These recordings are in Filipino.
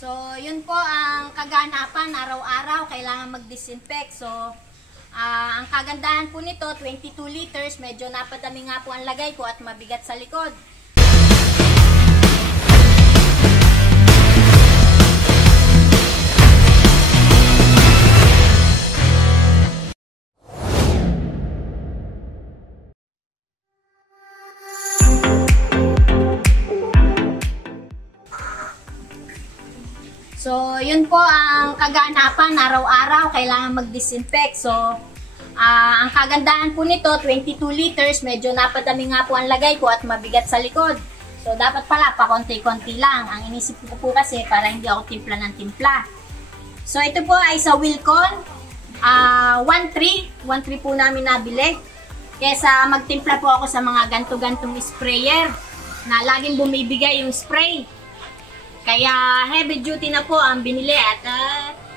So, yun po ang kaganapan, araw-araw kailangan mag-disinfect. So, ang kagandahan po nito, 22 liters, medyo napadami nga po ang lagay ko at mabigat sa likod. So, yun po ang kaganapan, araw-araw kailangan mag-disinfect. So, ang kagandahan po nito, 22 liters, medyo napadami nga po ang lagay ko at mabigat sa likod. So, dapat pala pa konti-konti lang. Ang inisip ko po kasi para hindi ako timpla ng timpla. So, ito po ay sa Wilcon, 1.3 po namin nabili. Kesa magtimpla po ako sa mga ganto-gantong sprayer na laging bumibigay yung spray. Kaya heavy duty na po ang binili at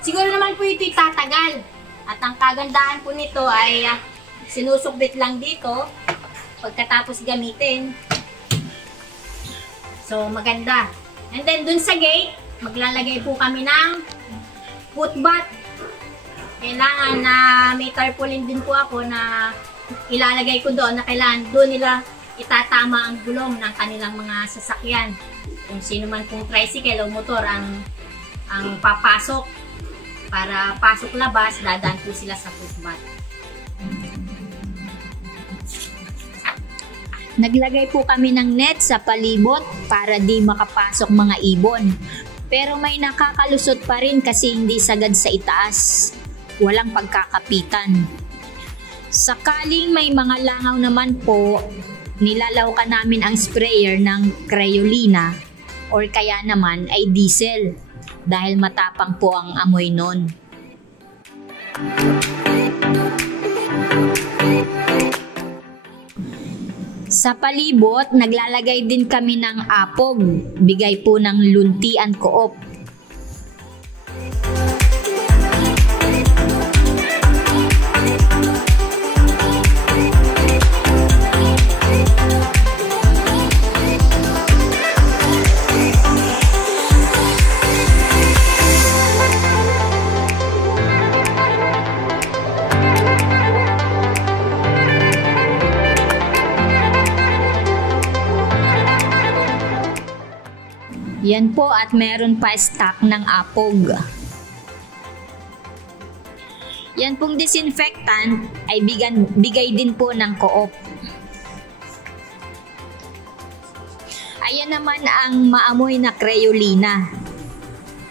siguro naman po ito tatagal. At ang kagandahan po nito ay sinusukbit lang dito pagkatapos gamitin. So maganda. And then dun sa gate, maglalagay po kami ng footbath. Kailangan na may tarpaulin din po ako na ilalagay ko doon na kailangan doon nila itatama ang gulong ng kanilang mga sasakyan. Kung sino man pong tricycle o motor ang papasok, para pasok labas, dadaan po sila sa footbath. Naglagay po kami ng net sa palibot para di makapasok mga ibon. Pero may nakakalusot pa rin kasi hindi sagad sa itaas. Walang pagkakapitan. Sakaling may mga langaw naman po, nilalawkan namin ang sprayer ng Crayoline or kaya naman ay diesel dahil matapang po ang amoy nun. Sa palibot, naglalagay din kami ng apog, bigay po ng Luntian Co-op. Yan po at meron pa stock ng apog. Yan pong disinfectant ay bigay din po ng Co-op. Ayan naman ang maamoy na Crayoline.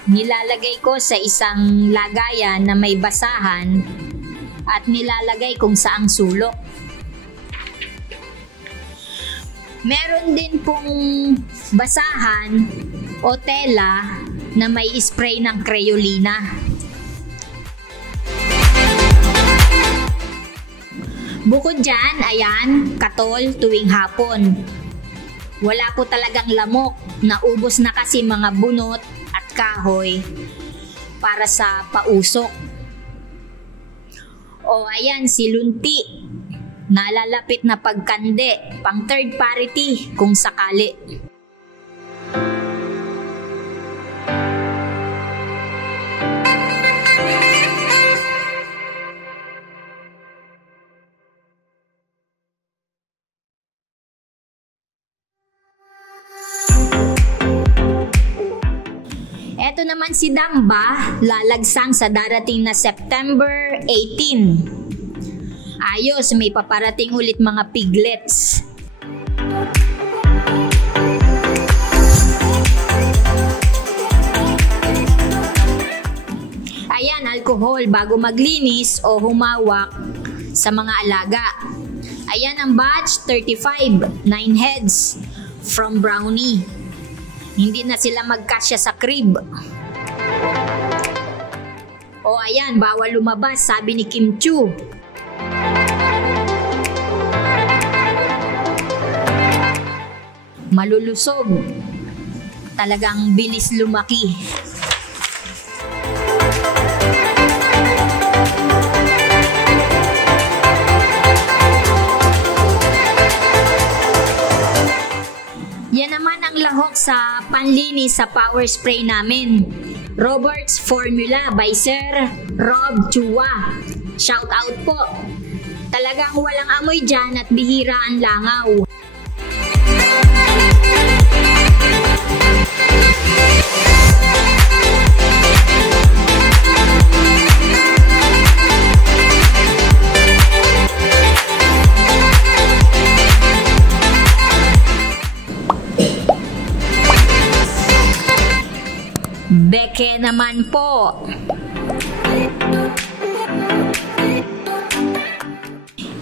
Nilalagay ko sa isang lagayan na may basahan at nilalagay kung saang sulok. Meron din pong basahan o tela na may spray ng Crayoline. Bukod dyan, ayan, katol tuwing hapon. Wala po talagang lamok, naubos na kasi mga bunot at kahoy para sa pausok. O ayan, si Lunti. Nalalapit na pagkande, pang third party kung sakali. Eto naman si Damba, lalagsang sa darating na September 18. Ayos, may paparating ulit mga piglets. Ayan, alcohol bago maglinis o humawak sa mga alaga. Ayan ang batch 35, 9 heads from Brownie. Hindi na sila magkasya sa crib. O ayan, bawal lumabas, sabi ni Kim Chu. Malulusog. Talagang bilis lumaki. Yan naman ang lahok sa panlinis sa power spray namin. Robert's Formula by Sir Rob Chua. Shout out po. Talagang walang amoy dyan at bihira ang langaw. Beke naman po.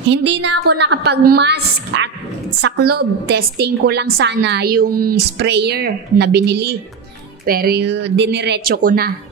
Hindi na ako nakapag-mask at sa club, testing ko lang sana yung sprayer na binili. Pero diniretso ko na.